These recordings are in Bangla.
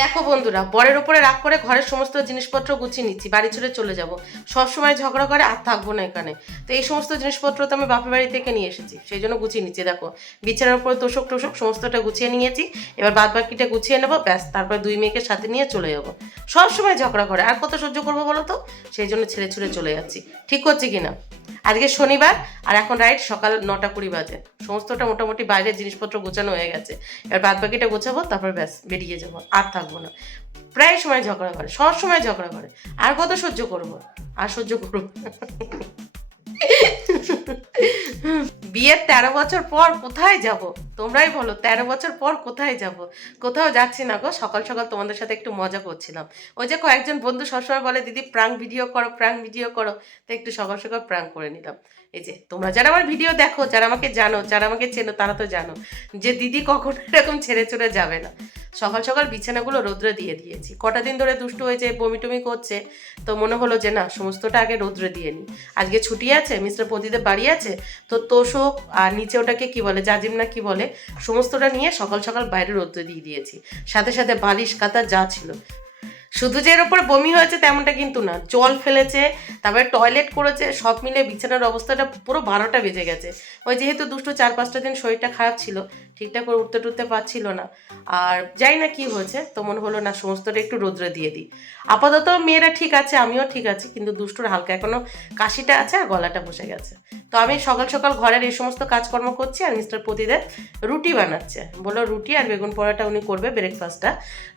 দেখো বন্ধুরা, বরের উপরে রাগ করে ঘরের সমস্ত জিনিসপত্র গুছিয়ে নিচ্ছি, বাড়ি ছেড়ে চলে যাব। সবসময় ঝগড়া করে আর থাকবো না এখানে। তো এই সমস্ত জিনিসপত্র তো আমি বাপের বাড়ি থেকে নিয়ে এসেছি, সেই জন্য গুছিয়ে নিচ্ছি। দেখো, বিছানার উপরে তোষক টোষক সমস্তটা গুছিয়ে নিয়েছি। এবার বাদ বাকিটা গুছিয়ে নেবো, ব্যাস। তারপর দুই মেয়েকে সাথে নিয়ে চলে যাবো। সবসময় ঝগড়া করে, আর কত সহ্য করবো বলো তো? সেই জন্য ছেড়ে ছুড়ে চলে যাচ্ছি। ঠিক করছি কিনা? আজকে শনিবার, আর এখন রাইট সকাল 9টা 20 বাজে। সমস্তটা মোটামুটি বাইরের জিনিসপত্র গোছানো হয়ে গেছে। এবার বাদ বাকিটা গোছাবো, তারপর ব্যাস বেরিয়ে যাবো, আর থাকবো না। প্রায় সময় ঝগড়া করে, সব সময় ঝগড়া করে। আর কত সহ্য করবো? আর সহ্য করবো না। বিয়ের 13 বছর পর কোথায় যাব? তোমরাই বলো, 13 বছর পর কোথায় যাব? কোথাও যাচ্ছি না গো। সকাল সকাল তোমাদের সাথে একটু মজা করছিলাম। ওই যে কয়েকজন বন্ধু সবসময় বলে, দিদি প্রাঙ্ক ভিডিও করো, প্রাঙ্ক ভিডিও করো। তো একটু সকাল সকাল প্রাঙ্ক করে নিলাম। এই যে তোমরা যারা আমার ভিডিও দেখো, যারা আমাকে জানো, যারা আমাকে চেনো, তারা তো জানো যে দিদি কখনো এরকম ছেড়ে চলে যাবে না। সকাল সকাল বিছানাগুলো রৌদ্রে দিয়ে দিয়েছি। কটা দিন ধরে দুষ্টু হয়েছে, বমি টমি করছে। তো মনে হলো যে না, সমস্তটা আগে রৌদ্রে দিয়ে নিই। আজকে ছুটি আছে, মিস্টার প্রদীপের বাড়ি আছে। তো তোষক আর নিচে ওটাকে কি বলে, জাজিম না কি বলে, সমস্তটা নিয়ে সকাল সকাল বাইরে রৌদ্রে দিয়ে দিয়েছি। সাথে সাথে বালিশ কাতা যা ছিল। শুধু যে এর ওপরে বমি হয়েছে তেমনটা কিন্তু না, জল ফেলেছে, তারপরে টয়লেট করেছে, সব মিলে বিছানার অবস্থাটা পুরো 12টা বেজে গেছে। ওই যেহেতু দুষ্টু 4-5টা দিন শরীরটা খারাপ ছিল, ঠিকঠাক করে উঠতে টুটতে পারছিল না। আর যাই না কি হয়েছে, তো মনে হলো না সমস্তটা একটু রোদ্রে দিয়ে দিই। আপাতত মেয়েরা ঠিক আছে, আমিও ঠিক আছি, কিন্তু দুষ্টুর হালকা এখনো কাশিটা আছে আর গলাটা বসে গেছে। তো আমি সকাল সকাল ঘরের এই সমস্ত কাজকর্ম করছি, আর মিস্টার প্রতিদেব রুটি বানাচ্ছে। বললো রুটি আর বেগুন পোড়াটা উনি করবে ব্রেকফাস্টটা,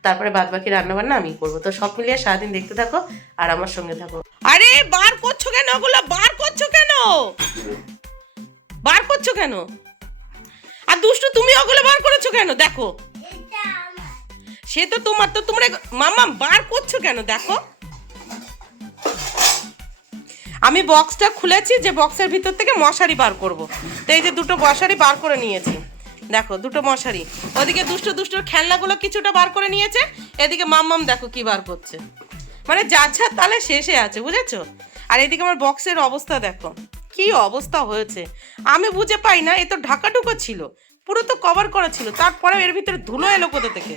তারপরে বাদ বাকি রান্নাবান্না আমি করবো। তো সব মিলিয়ে সারাদিন দেখতে থাকো আর আমার সঙ্গে থাকো। আরে বার করছো কেন? ওগুলো বার করছো কেন? বার করছো কেন? আর দুষ্টু তুমি ওগুলো বার করেছো কেন? দেখো, সে তো তোমার, তো তোমরা মামা বার করছো কেন? দেখো, আমি বক্সটা খুলেছি, যে বক্সের ভিতর থেকে মশারি বার করব। তো এই যে দুটো মশারি বার করে নিয়েছি। দেখো, দুটো মশারি। ওদিকে দুষ্টুর খেলনাগুলো কিছুটা বার করে নিয়েছে, এদিকে মাম্মাম দেখো কি বার করছে। মানে যার যার তাহলে শেষে আছে, বুঝেছো? আর এদিকে আমার বক্সের অবস্থা দেখো, কি অবস্থা হয়েছে। আমি বুঝে পাই না, এ তো ঢাকা ঢুকা ছিল, পুরো তো কভার করা ছিল, তারপরে এর ভিতরে ধুলো এলো কোথা থেকে?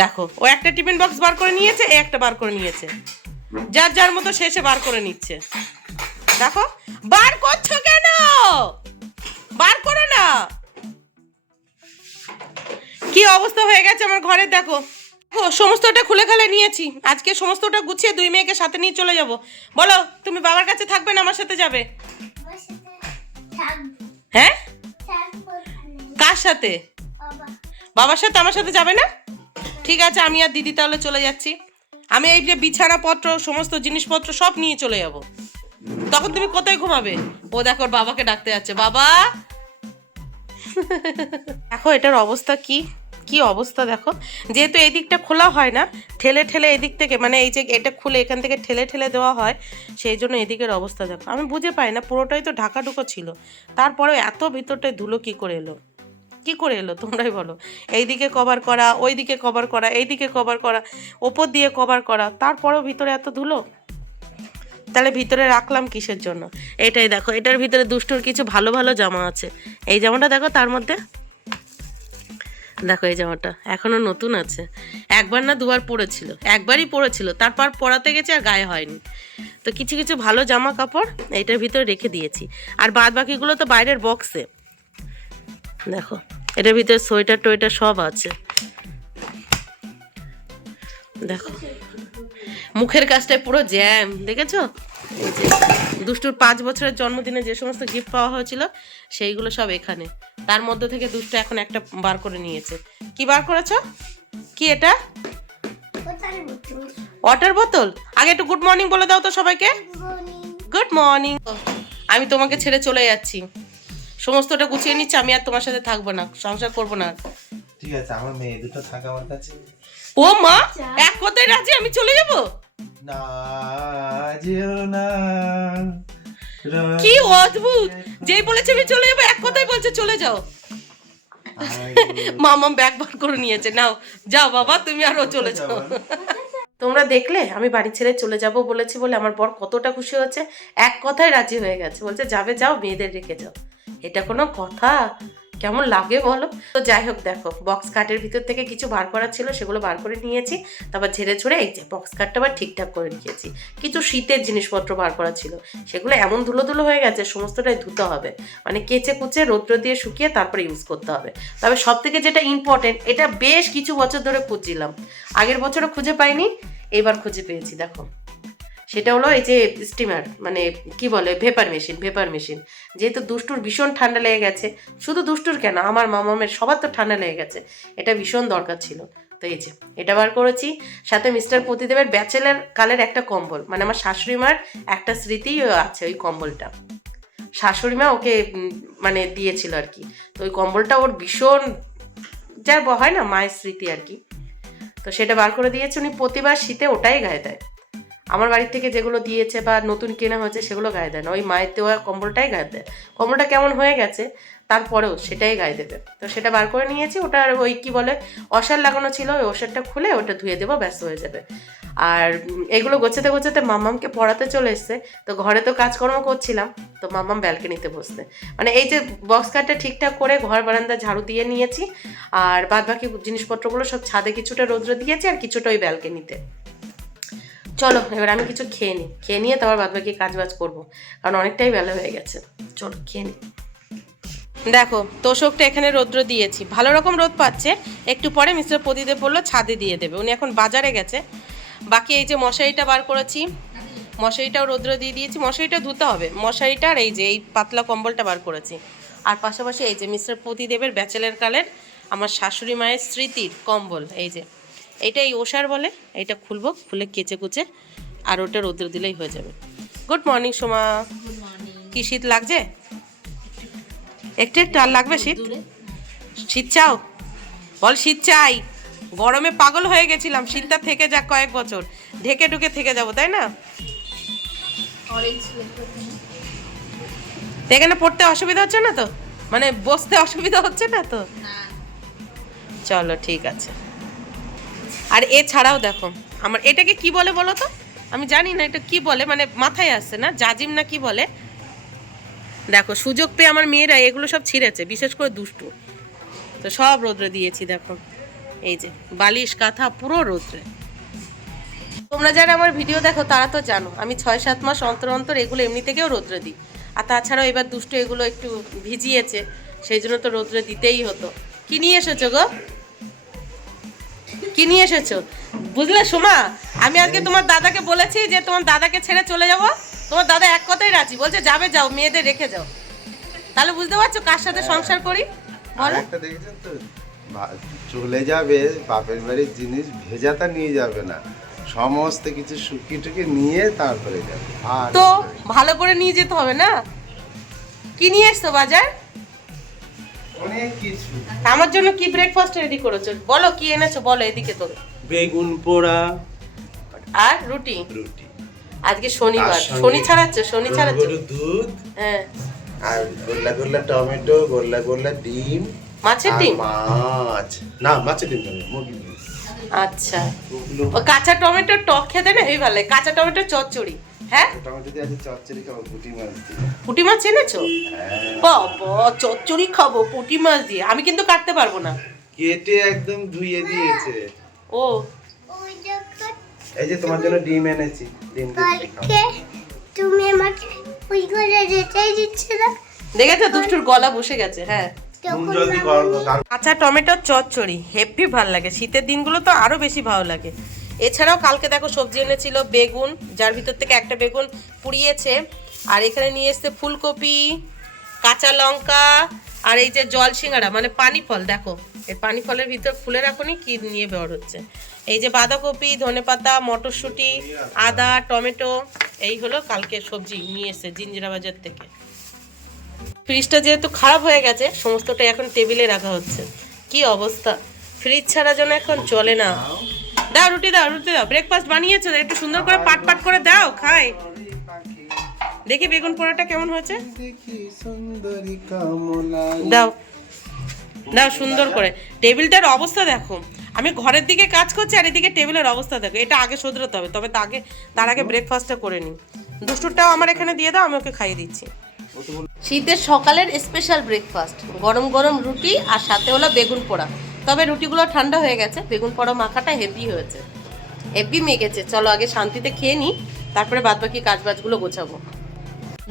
দেখো, ও একটা টিফিন বক্স বার করে নিয়েছে, এ একটা বার করে নিয়েছে, যার যার মতো শেষে বার করে নিচ্ছে। দেখো, বার করছো কেন? বার করো না। কি অবস্থা হয়ে গেছে আমার ঘরের, দেখো। সমস্তটা খুলে খালে নিয়েছি। আজকে সমস্তটা গুছিয়ে দুই মেয়েকে সাথে নিয়ে চলে যাব। বলো, তুমি বাবার কাছে থাকবে না আমার সাথে যাবে? হ্যাঁ, কার সাথে? বাবার সাথে। আমার সাথে যাবে না? ঠিক আছে, আমি আর দিদি তাহলে চলে যাচ্ছি। আমি এই যে বিছানাপত্র সমস্ত জিনিসপত্র সব নিয়ে চলে যাব। তখন তুমি কোথায় ঘুমাবে? ও দেখো, ওর বাবাকে ডাকতে যাচ্ছে, বাবা। দেখো এটার অবস্থা কি, কি অবস্থা দেখো। যেহেতু এই দিকটা খোলা হয় না, ঠেলে ঠেলে এদিক থেকে, মানে এই যে এটা খুলে এখান থেকে ঠেলে ঠেলে দেওয়া হয়, সেই জন্য এদিকের অবস্থা দেখো। আমি বুঝে পাই না, পুরোটাই তো ঢাকা ঢুকো ছিল, তারপরেও এত ভিতরটায় ধুলো কি করে এলো? কি করে এলো তোমরাই বলো? এইদিকে কভার করা, ওইদিকে কভার করা, এইদিকে কভার করা, ওপর দিয়ে কভার করা, তারপরেও ভিতরে এত ধুলো। তাহলে ভিতরে রাখলাম কিসের জন্য? এটাই দেখো, এটার ভিতরে দুষ্টুর কিছু ভালো ভালো জামা আছে। এই জামাটা দেখো, তার মধ্যে দেখো, এই জামাটা এখনো নতুন আছে। একবার না দুবার পরেছিল, একবারই পরেছিল, তারপর পরাতে গেছে আর গায়ে হয়নি। তো কিছু কিছু ভালো জামা কাপড় এইটার ভিতরে রেখে দিয়েছি, আর বাদ বাকিগুলো তো বাইরের বক্সে। দেখো, এটার ভিতরে সোয়েটার টোয়েটার সব আছে। দেখো, মুখের কাজটায় পুরো জ্যাম, দেখেছো? এই যে দুষ্টুর 5 বছরের জন্মদিনে যে সমস্ত গিফট পাওয়া হয়েছিল, সেইগুলো সব এখানে। তার মধ্যে থেকে দুষ্টু এখন একটা বার করে নিয়েছে। কি বার করেছো? কি এটা? ওয়াটার বোতল। আগে একটু গুড মর্নিং বলে দাও তো সবাইকে। Good morning. আমি তোমাকে ছেড়ে চলে যাচ্ছি, সমস্তটা গুছিয়ে নিচ্ছি। আমি আর তোমার সাথে থাকবো না, সংসার করবো না। ঠিক আছে, আমার মেয়ে দুটো থাকে আমার কাছে। ও মা, এক কথায় রাজি, আমি চলে যাব? না যেও না। কি অদ্ভুত, যেই বলেছে আমি চলে যাবো, এক কথাই বলছে চলে যাও। মামাম ব্যাগ বার করে নিয়েছে, নাও যাও বাবা, তুমি আরো চলে যাও। তোমরা দেখলে, আমি বাড়ি ছেড়ে চলে যাব বলেছি বলে আমার বর কতটা খুশি হচ্ছে। এক কথায় রাজি হয়ে গেছে, বলছে যাবে যাও, মেয়েদের রেখে যাও। এটা কোনো কথা? কেমন লাগে বলো? তো যাই হোক, দেখো বক্স কাটের ভিতর থেকে কিছু বার করা ছিল, সেগুলো বার করে নিয়েছি। তারপর ঝেড়ে ছুড়ে এই যে বক্স কাটটা আবার ঠিকঠাক করে নিয়েছি। কিছু শীতের জিনিসপত্র বার করা ছিল, সেগুলো এমন ধুলো ধুলো হয়ে গেছে, সমস্তটাই ধুতে হবে, মানে কেচে কুচে রৌদ্র দিয়ে শুকিয়ে তারপরে ইউজ করতে হবে। তবে সব থেকে যেটা ইম্পর্টেন্ট, এটা বেশ কিছু বছর ধরে খুঁজছিলাম, আগের বছরও খুঁজে পাইনি, এবার খুঁজে পেয়েছি। দেখো সেটা হলো এই যে স্টিমার, মানে কি বলে, ভেপার মেশিন। যেহেতু দুষ্টুর ভীষণ ঠান্ডা লেগে গেছে, শুধু দুষ্টুর কেন, আমার মামামের সবার তো ঠান্ডা লেগে গেছে, এটা ভীষণ দরকার ছিল। তো এই যে এটা বার করেছি। সাথে মিস্টার প্রতিদেবের ব্যাচেলার কালের একটা কম্বল, মানে আমার শাশুড়ি মার একটা স্মৃতি আছে ওই কম্বলটা, শাশুড়ি মা ওকে মানে দিয়েছিল আর কি। তো ওই কম্বলটা ওর ভীষণ, যার হয় না মায়ের স্মৃতি আর কি। তো সেটা বার করে দিয়েছে, উনি প্রতিবার শীতে ওটাই গায়ে দেয়। আমার বাড়ির থেকে যেগুলো দিয়েছে বা নতুন কেনা হয়েছে সেগুলো গায়ে দেয় না, ওই মায়ের দেওয়া কম্বলটাই গায়ে দেয়। কম্বলটা কেমন হয়ে গেছে তারপরেও সেটাই গায়ে দেবে। তো সেটা বার করে নিয়েছি, ওটার ওই কি বলে অসার লাগানো ছিল, ওই অসারটা খুলে ওটা ধুয়ে দেবো, ব্যস্ত হয়ে যাবে। আর এগুলো গোছাতে গোছাতে মাম্মামকে পড়াতে চলে এসছে। তো ঘরে তো কাজকর্ম করছিলাম, তো মাম্মাম ব্যালকনিতে বসতে, মানে এই যে বক্স কাটটা ঠিকঠাক করে ঘর বারান্দা ঝাড়ু দিয়ে নিয়েছি, আর বাদ বাকি জিনিসপত্রগুলো সব ছাদে কিছুটা রৌদ্র দিয়েছি, আর কিছুটা ওই ব্যালকনিতে। চলো এবার আমি কিছু খেয়ে নিয়ে তারপর বাদ বাকি কাজ বাজ করবো, কারণ অনেকটাই বেলা হয়ে গেছে। চলো খেয়ে নিই। দেখো তোষকটা এখানে রৌদ্র দিয়েছি, ভালো রকম রোদ পাচ্ছে। একটু পরে মিস্টার প্রদীপ বললো ছাদে দিয়ে দেবে, উনি এখন বাজারে গেছে। বাকি এই যে মশারিটা বার করেছি, মশারিটাও রৌদ্র দিয়ে দিয়েছি, মশারিটা ধুতে হবে, মশারিটা আর এই যে এই পাতলা কম্বলটা বার করেছি। আর পাশাপাশি এই যে মিস্টার প্রদীপের ব্যাচেলার কালের আমার শাশুড়ি মায়ের স্মৃতির কম্বল, এই যে এইটা এই ওষার বলে, এইটা খুলবো, খুলে কেচে কুচে আর ওটা রৌদ্র দিলেই হয়ে যাবে। Good morning Soma. কি শীত লাগছে? একটু একটু আর লাগবে শীত? শীত চাও? বল শীত চাই। গরমে পাগল হয়ে গেছিলাম, শীতটা থেকে যাক কয়েক বছর, ঢেকে ঢুকে থেকে যাবো, তাই না? এখানে পড়তে অসুবিধা হচ্ছে না তো, মানে বসতে অসুবিধা হচ্ছে না তো? চলো ঠিক আছে। আর এছাড়াও দেখো আমার এটাকে কি বলে বলো তো, আমি জানি না এটা কি বলে, মানে মাথায় আসছে না, জাজিম না কি বলে। দেখো সুযোগ পেয়ে আমার মেয়েরা এগুলো সব ছিঁড়েছে, বিশেষ করে দুষ্টু। তো সব রৌদ্রে দিয়েছি, দেখো এই যে বালিশ কাঁথা পুরো রৌদ্রে। তোমরা যারা আমার ভিডিও দেখো তারা তো জানো আমি 6-7 মাস অন্তর অন্তর এগুলো এমনি থেকেও রৌদ্রে দিই। আর তাছাড়াও এবার দুষ্টু এগুলো একটু ভিজিয়েছে, সেই জন্য তো রৌদ্রে দিতেই হতো। কি নিয়ে এসেছো গো? কি নিয়ে এসেছো বুঝলে সোমা? আমি আজকে তোমার দাদাকে বলেছি যে তোমার দাদাকে ছেড়ে চলে যাব, তোমার দাদা এক কথাই রাজি, বলছে যাবে যাও, মেয়েদের রেখে যাও। তাহলে বুঝতে পারছো কার সাথে সংসার করি বলো? একটা দেখেছেন তো, চলে যাবে বাপের বাড়ির জিনিস ভেজাতা নিয়ে যাবে না, সমস্ত কিছু শুকিয়ে টুকি নিয়ে তারপরে যাবে। আর তো ভালো করে নিয়ে যেতে হবে না? কি নিয়ে এসছো বাজার? অনেক কিছু। আমার জন্য কি ব্রেকফাস্ট রেডি করেছো বলো, কি এনেছো বলো, এদিকে তো। বেগুন পোড়া আর রুটি। রুটি, আজকে শনিবার, তার সঙ্গে শনি ছাড়াচ্ছ, শনি ছাড়াচ্ছ? গরুর দুধ, হ্যাঁ। আর গোল্লা গোল্লা টমেটো, গোল্লা গোল্লা ডিম, মাছের আর ডিম? মাছ না, মাছের ডিম নয়, মুরগির ডিম। আচ্ছা। ওগুলো ও কাঁচা টমেটো টক খেতে না হেবি ভালো লাগে, কাঁচা টমেটো চচ্চড়ি। হ্যাঁ টমেটো দিয়ে আছে, চচ্চড়ি খাবো পুঁটি মাছ দিয়ে। পুঁটি মাছ এনেছো? হ্যাঁ, বাবা চচ্চড়ি খাবো পুঁটি মাছ দিয়ে, আমি কিন্তু কাটতে পারবো না। কেটে একদম ধুইয়ে দিয়েছে। ও এই যে তোমার জন্য ডিম এনেছি, ডিম দিয়ে খাও। কালকে তুমি আমাকে ওই ঘরে যেতেই দিচ্ছে না, দেখেছো দুষ্টুর গলা বসে গেছে। হ্যাঁ নুন জলদি গরম কর। কাঁচা টমেটোর চচ্চড়ি হেভি ভালো লাগে, শীতের দিনগুলো তো আরো বেশি ভালো লাগে। এছাড়াও কালকে দেখো সবজি এনেছিল বেগুন, যার ভিতর থেকে একটা বেগুন পুড়িয়েছে, আর এখানে নিয়ে এসছে ফুলকপি, কাঁচা লঙ্কা, আর এই যে জল সিঙ্গাড়া মানে পানি ফল, দেখো এই পানি ফলের ভিতর খুলে রাখুনি কি নিয়ে বের হচ্ছে। এই যে বাঁধাকপি, ধনেপাতা, মটরশুঁটি, আদা, টমেটো, এই হলো কালকে সবজি নিয়ে এসছে জিঞ্জিরা বাজার থেকে। ফ্রিজটা যেহেতু খারাপ হয়ে গেছে, সমস্তটা এখন টেবিলে রাখা হচ্ছে। কি অবস্থা, ফ্রিজ ছাড়া যেন এখন চলে না। দাও রুটি দাও, রুটি দাও, ব্রেকফাস্ট বানিয়েছো একটু সুন্দর করে পাট পাট করে দাও খাই। দেখি বেগুন পোড়াটা কেমন হয়েছে, দেখি সুন্দরী কমলা। দাও দাও সুন্দর করে। টেবিলটার অবস্থা দেখো, আমি ঘরের দিকে কাজ করছি আর এদিকে টেবিলের অবস্থা দেখো, এটা আগে শোধরাতে হবে, তবে তার আগে ব্রেকফাস্টটা করে নিই। দুষ্টুরটাও আমার এখানে দিয়ে দাও, আমি ওকে খাইয়ে দিচ্ছি। ও তো বললো, শীতের সকালের স্পেশাল ব্রেকফাস্ট, গরম গরম রুটি আর সাথে হলো বেগুন পোড়া। তবে রুটিগুলো ঠান্ডা হয়ে গেছে, বেগুন পোড়া মাখাটা হেভি হয়েছে, হেভি মেখেছে। চলো আগে শান্তিতে খেয়ে নিই, তারপরে বাদবাকি কাজবাজগুলো গোছাবো।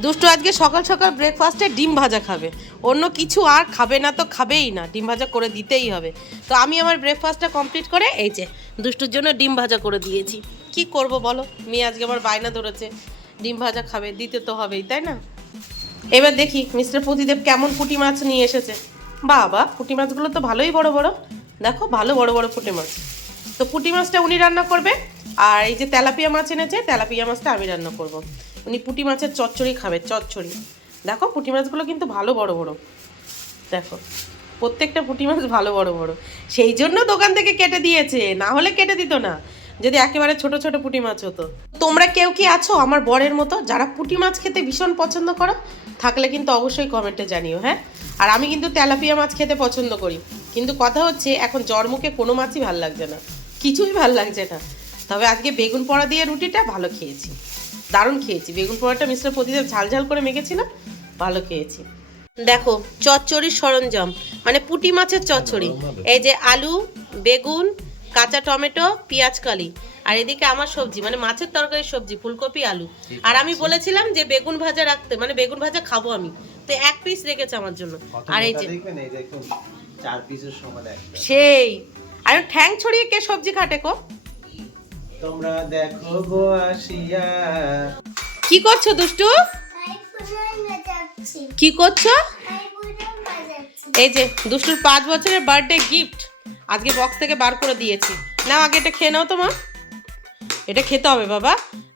দুষ্টু আজকে সকাল সকাল ব্রেকফাস্টে ডিম ভাজা খাবে, অন্য কিছু আর খাবে না, তো খাবেই না, ডিম ভাজা করে দিতেই হবে। তো আমি আমার ব্রেকফাস্টটা কমপ্লিট করে এই যে দুষ্টুর জন্য ডিম ভাজা করে দিয়েছি। কি করব বলো, মেয়ে আজকে আমার বায়না ধরেছে ডিম ভাজা খাবে, দিতে তো হবেই, তাই না? এবার দেখি মিস্টার প্রতিদেব কেমন পুঁটি মাছ নিয়ে এসেছে। বাবা, পুঁটি মাছগুলো তো ভালোই বড় বড়, দেখো ভালো বড় বড় পুঁটি মাছ। তো পুঁটি মাছটা উনি রান্না করবে, আর এই যে তেলাপিয়া মাছ এনেছে, তেলাপিয়া মাছটা আমি রান্না করব। উনি পুঁটি মাছের চচ্চড়ি খাবে, চচ্চড়ি। দেখো পুঁটি মাছগুলো কিন্তু ভালো বড় বড়, দেখো প্রত্যেকটা পুঁটি মাছ ভালো বড় বড়, সেই জন্য দোকান থেকে কেটে দিয়েছে, না হলে কেটে দিত না যদি একেবারে ছোট ছোট পুঁটি মাছ হতো। তোমরা কেউ কি আছো আমার বরের মতো যারা পুঁটি মাছ খেতে ভীষণ পছন্দ করো? থাকলে কিন্তু অবশ্যই কমেন্টে জানিও, হ্যাঁ। আর আমি কিন্তু তেলাপিয়া মাছ খেতে পছন্দ করি, কিন্তু কথা হচ্ছে এখন জ্বর মুখে কোনো মাছই ভাল লাগছে না, কিছুই ভাল লাগছে না। তবে আজকে বেগুন পোড়া দিয়ে রুটিটা ভালো খেয়েছি, দারুণ খেয়েছি। বেগুন পোড়াটা মিস্টার প্রতিদেব ঝাল ঝাল করে মেখেছিল, ভালো খেয়েছি। দেখো চচ্চড়ির সরঞ্জাম, মানে পুঁটি মাছের চচ্চড়ি। এই যে আলু, বেগুন, কাঁচা টমেটো, পেঁয়াজ কালি, আর এদিকে আমার সবজি মানে মাছের তরকারির সবজি, ফুলকপি আলু। আর আমি বলেছিলাম যে বেগুন ভাজা রাখতে, মানে বেগুন ভাজা খাবো আমি, তো এক পিস রেখেছে আমার জন্য। আর এই যে দেখবেন এই দেখুন 4 পিসের সমান একটা। সেই, আর ঠ্যাং ছড়িয়ে কে সবজি খাটে কো? তোমরা দেখো গো আসিয়া। কি করছো দুষ্টু, আইফোন বাজাচ্ছি, কি করছো? আইফোন বাজাচ্ছি। এই যে দুষ্টুর 5 বছরের বার্থডে গিফট আজকে বক্স থেকে বার করে দিয়েছি। নাও আগে এটা খেয়ে নাও, তোমার এটা খেতে হবে বাবা।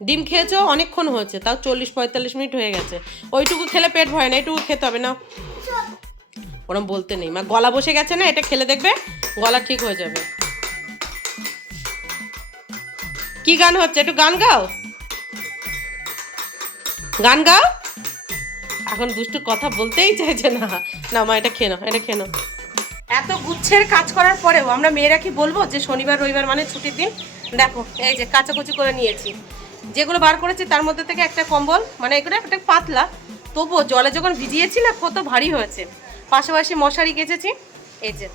ডিম খেয়েছো অনেকক্ষণ হয়েছে, তাও 40-45 মিনিট হয়ে গেছে, ওইটুকু খেলে পেট ভরে না, এইটুকু খেতে হবে না। ওরম বলতে নেই মা, গলা বসে গেছে না, এটা খেলে দেখবে গলা ঠিক হয়ে যাবে। কি গান হচ্ছে, একটু গান গাও, গান গাও। এখন দুষ্টু কথা বলতেই চাইছে না। না মা এটা খেয়ে নাও, এটা খেয়ে নাও। এত গুচ্ছের কাজ করার পরেও আমরা মেয়েরা কি বলবো যে শনিবার রবিবার মানে ছুটির দিন? দেখো এই যে কাচাকুচি করে নিয়েছি, যেগুলো বার করেছি তার মধ্যে থেকে একটা কম্বল, মানে এগুলো একটা পাতলা, তবুও জলে যখন ভিজিয়েছি না কত ভারী হয়েছে। পাশাপাশি মশারি কেচেছি এই যে,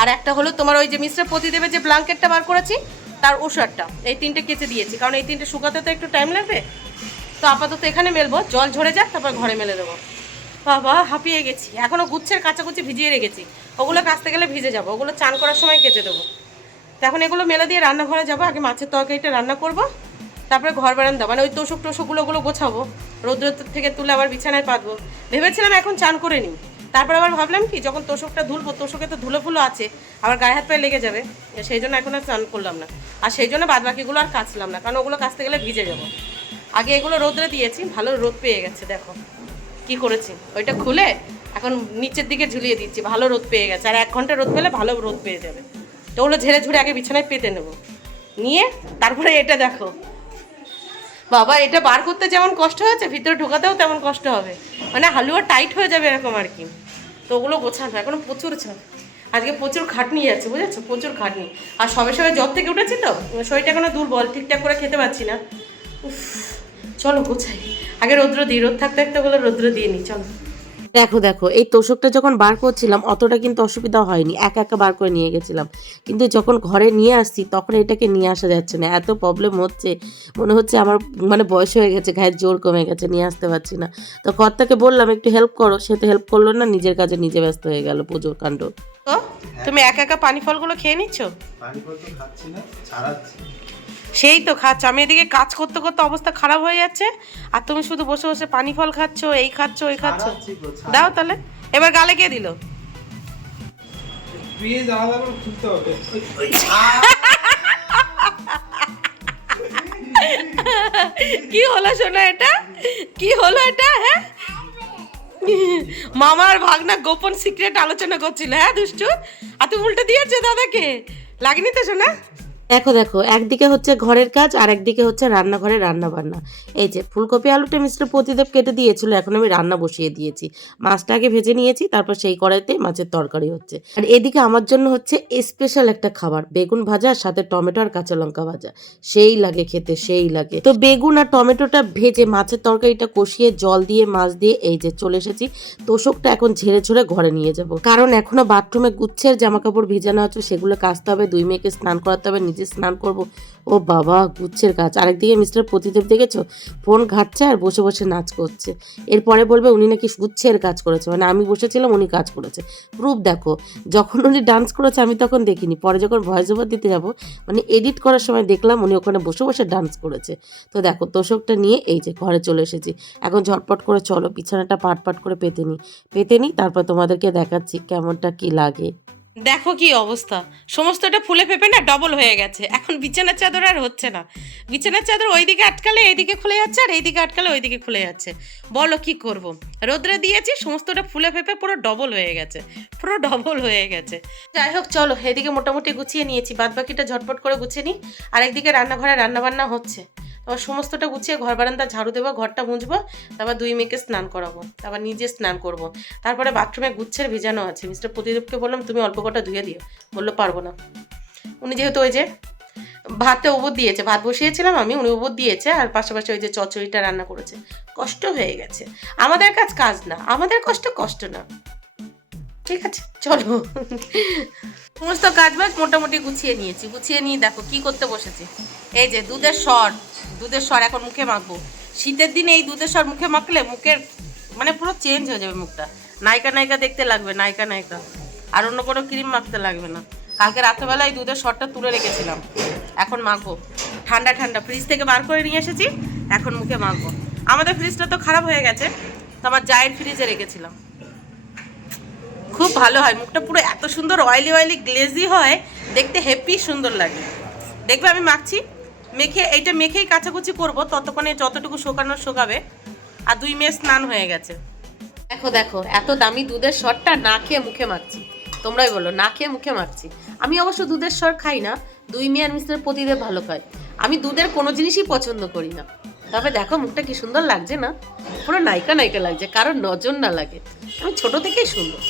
আর একটা হলো তোমার ওই যে মিস্টার প্রতিদেবের যে ব্ল্যাঙ্কেটটা বার করেছি তার ওষুধটা, এই 3টে কেচে দিয়েছি, কারণ এই 3টে শুকাতে তো একটু টাইম লাগবে। তো আপাতত এখানে মেলবো, জল ঝরে যাক তারপর ঘরে মেলে দেবো। বাবা হাঁপিয়ে গেছি, এখনও গুচ্ছের কাচাকুচি ভিজিয়ে রেখেছি, ওগুলো কাচতে গেলে ভিজে যাবো, ওগুলো চান করার সময় কেচে দেবো। তো এখন এগুলো মেলে দিয়ে রান্নাঘরে যাবো, আগে মাছের তরকারিটা রান্না করব, তারপরে ঘর বারান্দা মানে ওই তোষকগুলো গোছাবো, রৌদ্র থেকে তুলে আবার বিছানায় পাতবো। ভেবেছিলাম এখন চান করে নিই, তারপর আবার ভাবলাম কি যখন তোষকটা ধুলবো, তোষকে তো ধুলো ফুলো আছে, আবার গায়ে হাত পায়ে লেগে যাবে, সেই জন্য এখন আর চান করলাম না। আর সেই জন্য বাদবাকিগুলো আর কাচলাম না, কারণ ওগুলো কাচতে গেলে ভিজে যাবো। আগে এগুলো রোদ্রে দিয়েছি, ভালো রোদ পেয়ে গেছে, দেখো কি করেছি, ওইটা খুলে এখন নিচের দিকে ঝুলিয়ে দিচ্ছি, ভালো রোদ পেয়ে গেছে। আর 1 ঘন্টা রোদ পেলে ভালো রোদ পেয়ে যাবে। তো ওগুলো ঝেড়ে ঝুড়ে আগে বিছানায় পেতে নেবো, নিয়ে তারপরে এটা দেখো বাবা, এটা বার করতে যেমন কষ্ট হয়েছে, ভিতরে ঢোকাতেও তেমন কষ্ট হবে, মানে হালুয়া টাইট হয়ে যাবে এরকম আর কি। তো ওগুলো গোছানো এখনো প্রচুর চাপ, আজকে প্রচুর খাটনি আছে বুঝেছো, প্রচুর খাটনি। আর সবে সবে জ্বর থেকে উঠেছি তো শরীরটা এখনো দুর্বল, ঠিকঠাক করে খেতে পারছি না। উফ, চলো গোছাই, আগে রৌদ্র দিই, রোদ থাকতে থাকতে ওগুলো রৌদ্র দিয়ে নিই, চলো। দেখো দেখো এই তোষকটা যখন বার করছিলাম অতটা কিন্তু অসুবিধা হয়নি, একা একা বার করে নিয়ে গেছিলাম, কিন্তু যখন ঘরে নিয়ে আসছি তখন এটাকে নিয়ে আসা যাচ্ছে না, এত প্রবলেম হচ্ছে, মনে হচ্ছে আমার মানে বয়স হয়ে গেছে, গায়ের জোর কমে গেছে, নিয়ে আসতে পারছি না। তো কর্তাকে বললাম একটু হেল্প করো, সে তো হেল্প করলো না, নিজের কাজে নিজে ব্যস্ত হয়ে গেল, পুজোর কাণ্ড। তো তুমি একা একা পানি ফলগুলো খেয়ে নিচ্ছ? পানি ফল তো খাচ্ছি না, ছাড়াচ্ছি। সেই তো খাচ্ছ, আমি এদিকে কাজ করতে করতে অবস্থা খারাপ হয়ে যাচ্ছে, আর তুমি শুধু বসে বসে পানি ফল খাচ্ছ, এই খাচ্ছ ওই খাচ্ছ। দাও তাহলে, এবার গালে কে দিল? প্লিজ আলাদা করে খুলতে হবে। কি হলো শোনা, এটা কি হলো এটা? হ্যাঁ, মামার ভাগনা গোপন সিক্রেট আলোচনা করছিল, হ্যাঁ দুষ্টু, আর তুমি উল্টে দিয়েছো দাদাকে, লাগেনি তো শোনা? দেখো দেখো, একদিকে হচ্ছে ঘরের কাজ আর একদিকে হচ্ছে রান্নাঘরে রান্না বান্না। এই যে ফুলকপি আলুটা মিস্টার প্রতিদেব কেটে দিয়েছিল, এখন আমি রান্না বসিয়ে দিয়েছি। মাছটা আগে ভেজে নিয়েছি, তারপর সেই কড়াইতে মাছের তরকারি হচ্ছে। আর এদিকে আমার জন্য হচ্ছে স্পেশাল একটা খাবার, বেগুন ভাজা আর সাথে টমেটো আর কাঁচা লঙ্কা ভাজা। সেই লাগে খেতে, সেই লাগে। তো বেগুন আর টমেটোটা ভেজে মাছের তরকারিটা কষিয়ে জল দিয়ে মাছ দিয়ে এই যে চলে এসেছি। তোষকটা এখন ঝেড়ে ঝেড়ে ঘরে নিয়ে যাব, কারণ এখনো বাথরুমে গুচ্ছের জামা কাপড় ভেজানো আছে, সেগুলো কাচতে হবে, 2 মেয়েকে স্নান করাতে হবে, নিজে স্নান করব। ও বাবা, গুচ্ছের কাজ। আরেকদিকে মিস্টার প্রতিদেব দেখেছো, ফোন ঘাটছে আর বসে বসে নাচ করছে। এরপরে বলবে উনি নাকি গুচ্ছের কাজ করেছে, মানে আমি বসেছিলাম উনি কাজ করেছে। প্রুফ দেখো, যখন উনি ডান্স করেছে আমি তখন দেখিনি, পরে যখন ভয়েস ওভার দিতে যাব, মানে এডিট করার সময় দেখলাম উনি ওখানে বসে বসে ডান্স করেছে। তো দেখো, তোষকটা নিয়ে এই যে ঘরে চলে এসেছি। এখন ঝটপট করে চলো বিছানাটা পাট পাট করে পেতে নিই, তারপর তোমাদেরকে দেখাচ্ছি কেমনটা কি লাগে। দেখো কি অবস্থা, সমস্তটা ফুলে ফেপে না ডবল হয়ে গেছে। এখন বিছানার চাদর আর হচ্ছে না, বিছানার চাদর ওইদিকে আটকালে এইদিকে খুলে যাচ্ছে আর এইদিকে আটকালে ওইদিকে খুলে যাচ্ছে। বলো কি করব, রোদ্রে দিয়েছি, সমস্তটা ফুলে ফেপে পুরো ডবল হয়ে গেছে, পুরো ডবল হয়ে গেছে। যাই হোক চলো, এদিকে মোটামুটি গুছিয়ে নিয়েছি, বাদ বাকিটা ঝটপট করে গুছিয়ে নিই। আর একদিকে রান্নাঘরে রান্নাবান্না হচ্ছে, তারপর সমস্তটা গুছিয়ে ঘর বারান্দা ঝাড়ু দেবো, ঘরটা মুছবো, তারপর 2 মেয়েকে স্নান করাবো, তারপর নিজে স্নান করব। তারপরে বাথরুমে গুচ্ছের ভেজানো আছে, মিস্টার প্রতিদেবকে বললাম তুমি অল্প কটা ধুয়ে দিও, বললো পারবো না। উনি যেহেতু ওই যে ভাতে ওবর দিয়েছে, ভাত বসিয়েছিলাম আমি, উনি ওবর দিয়েছে, আর পাশাপাশি ওই যে চচ্চড়িটা রান্না করেছে। কষ্ট হয়ে গেছে, আমাদের কাজ না, আমাদের কষ্ট না। ঠিক আছে চলো, সমস্ত কাজ বাজ মোটামুটি গুছিয়ে নিয়েছি। গুছিয়ে নিয়ে দেখো কি করতে বসেছি। এই যে দুধের সর এখন মুখে মাখবো। শীতের দিনে এই দুধের সর মুখে মাখলে মুখের মানে পুরো চেঞ্জ হয়ে যাবে মুখটা, নায়িকা দেখতে লাগবে, নায়িকা। আর অন্য কোনো ক্রিম মাখতে লাগবে না। কালকে রাত্রেবেলা এই দুধের সরটা তুলে রেখেছিলাম, এখন মাখবো। ঠান্ডা ফ্রিজ থেকে বার করে নিয়ে এসেছি, এখন মুখে মাখবো। আমাদের ফ্রিজটা তো খারাপ হয়ে গেছে, তো আমার জায়ের ফ্রিজে রেখেছিলাম। খুব ভালো হয়, মুখটা পুরো এত সুন্দর অয়েলি গ্লেজি হয়, দেখতে হেভি সুন্দর লাগে। দেখবে আমি মাখছি, এইটা মেখেই কাচাকুচি করবো, ততক্ষণে যতটুকু শোকাবে। আর 2 মেয়ে স্নান হয়ে গেছে। দেখো এত দামি দুধের সরটা না খেয়ে মুখে মাখছি, তোমরাই বলো, না খেয়ে মুখে মাখছি। আমি অবশ্য দুধের সর খাই না, 2 মেয়ে আর মিস্টার প্রতিদেব ভালো খায়। আমি দুধের কোনো জিনিসই পছন্দ করি না। তবে দেখো মুখটা কি সুন্দর লাগছে না, পুরো নায়িকা লাগছে, কারোর নজর না লাগে। আমি ছোট থেকেই সুন্দর,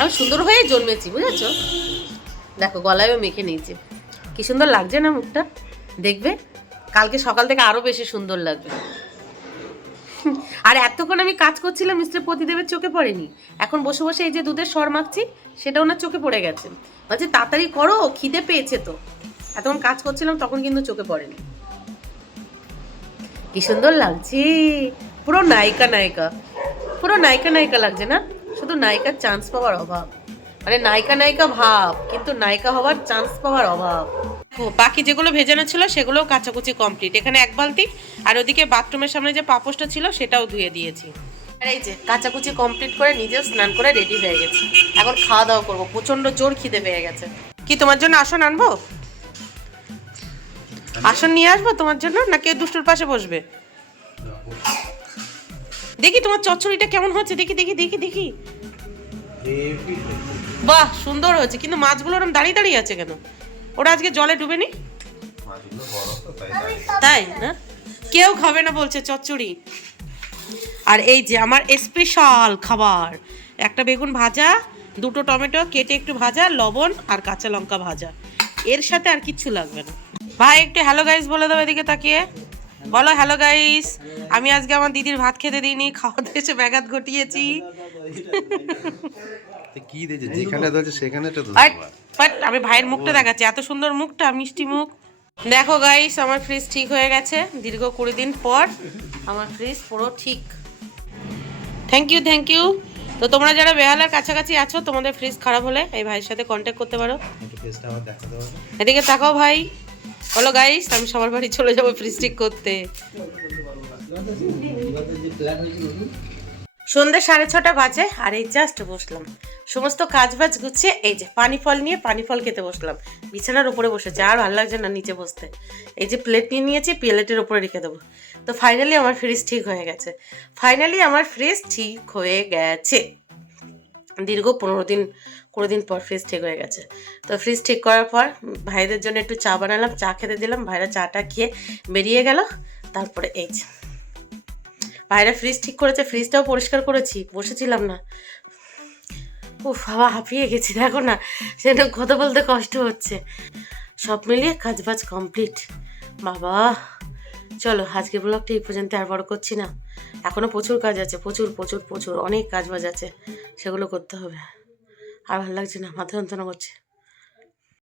আমি সুন্দর হয়ে জন্মেছি, বুঝেছো? দেখো গলায়ও মেখে নিয়েছে, কি সুন্দর লাগছে না মুখটা, দেখবে কালকে সকাল থেকে আরো বেশি সুন্দর লাগবে। আর এতক্ষণ আমি কাজ করছিলাম, মিস্টার প্রতিদেবের চোখে পড়েনি। এখন বসে বসে এই যে দুধের সর মাখছি, সেটা ওনার চোখে পড়ে গেছে। বলছে তাড়াতাড়ি করো, খিদে পেয়েছে তো। এতক্ষণ কাজ করছিলাম তখন কিন্তু চোখে পড়েনি। কি সুন্দর লাগছে, পুরো নায়িকা লাগছে না? শুধু নায়িকার চান্স পাওয়ার অভাব, মানে নায়িকা ভাব, কিন্তু নায়িকা হওয়ার চান্স পাওয়ার অভাব। বাকি যেগুলো ভেজানো ছিল সেগুলোও কাচাকুচি কমপ্লিট। এখানে 1 বালতি, আর ওদিকে বাথরুমের সামনে যে পাপোশটা ছিল সেটাও ধুয়ে দিয়েছি। আর এই যে কাচাকুচি কমপ্লিট করে নিজেও স্নান করে রেডি হয়ে গেছি। এখন খাওয়া দাওয়া করবো, প্রচন্ড জোর খিদে পেয়ে গেছে। কি তোমার জন্য আসন আনবো? আসন নিয়ে আসবো তোমার জন্য, না কেউ দুষ্টুর পাশে বসবে? দেখি তোমার চচ্চড়িটা কেমন হচ্ছে, দেখি। বাহ সুন্দর হয়েছে, কিন্তু মাছগুলো ওরকম দাঁড়িয়ে আছে কেন? ওরা আজকে জলে ডুবেনি? তাই না? কেউ খাবে না বলছে চচ্চড়ি। আর এই যে আমার স্পেশাল খাবার, একটা বেগুন ভাজা, 2টো টমেটো কেটে একটু ভাজা, লবণ আর কাঁচা লঙ্কা ভাজা, এর সাথে আর কিচ্ছু লাগবে না। ভাই একটু হ্যালো গাইস বলে দাও, এদিকে তাকিয়ে বলো হ্যালো গাইস। আমি আজকে আমার দিদির ভাত খেতে দিইনি, খাওয়াতে এসে ব্যাঘাত ঘটিয়েছি। কি দিয়েছে, যেখানে ধরছে সেখানে তো আমি ভাইয়ের মুখটা দেখাচ্ছি, এত সুন্দর মুখটা, মিষ্টি মুখ। দেখো গাইস, আমার ফ্রিজ ঠিক হয়ে গেছে, দীর্ঘ 20 দিন পর আমার ফ্রিজ পুরো ঠিক। Thank you. তো তোমরা যারা বেহালার কাছাকাছি আছো, তোমাদের ফ্রিজ খারাপ হলে এই ভাইয়ের সাথে কন্ট্যাক্ট করতে পারো। এদিকে তাকাও ভাই, বলো গাইস আমি সবার বাড়ি চলে যাবো ফ্রিজ ঠিক করতে। সন্ধ্যে 6:30 বাজে, আর এই জাস্ট বসলাম, সমস্ত কাজ বাজ গুছিয়ে এই যে পানি ফল খেতে বসলাম। বিছানার উপরে বসেছে, আর ভালো লাগছে না নিচে বসতে। এই যে প্লেট নিয়ে নিয়েছি, প্লেটের উপরে রেখে দেবো। তো ফাইনালি আমার ফ্রিজ ঠিক হয়ে গেছে। দীর্ঘ 15-20 দিন পর ফ্রিজ ঠিক হয়ে গেছে। তো ফ্রিজ ঠিক করার পর ভাইদের জন্য একটু চা বানালাম, চা খেতে দিলাম, ভাইরা চাটা খেয়ে বেরিয়ে গেল। তারপরে এই যে ভাইরা ফ্রিজ ঠিক করেছে, ফ্রিজটাও পরিষ্কার করেছি, বসেছিলাম না। উফ বাবা, হাঁপিয়ে গেছি, দেখো না, সেটা কথা বলতে কষ্ট হচ্ছে। সব মিলিয়ে কাজবাজ কমপ্লিট বাবা। চলো আজকে ব্লগটা এই পর্যন্ত, আর বড় করছি না। এখনও প্রচুর কাজ আছে, প্রচুর প্রচুর প্রচুর অনেক কাজ বাজ আছে, সেগুলো করতে হবে। আর ভালো লাগছে না, মাথা যন্ত্রণা করছে।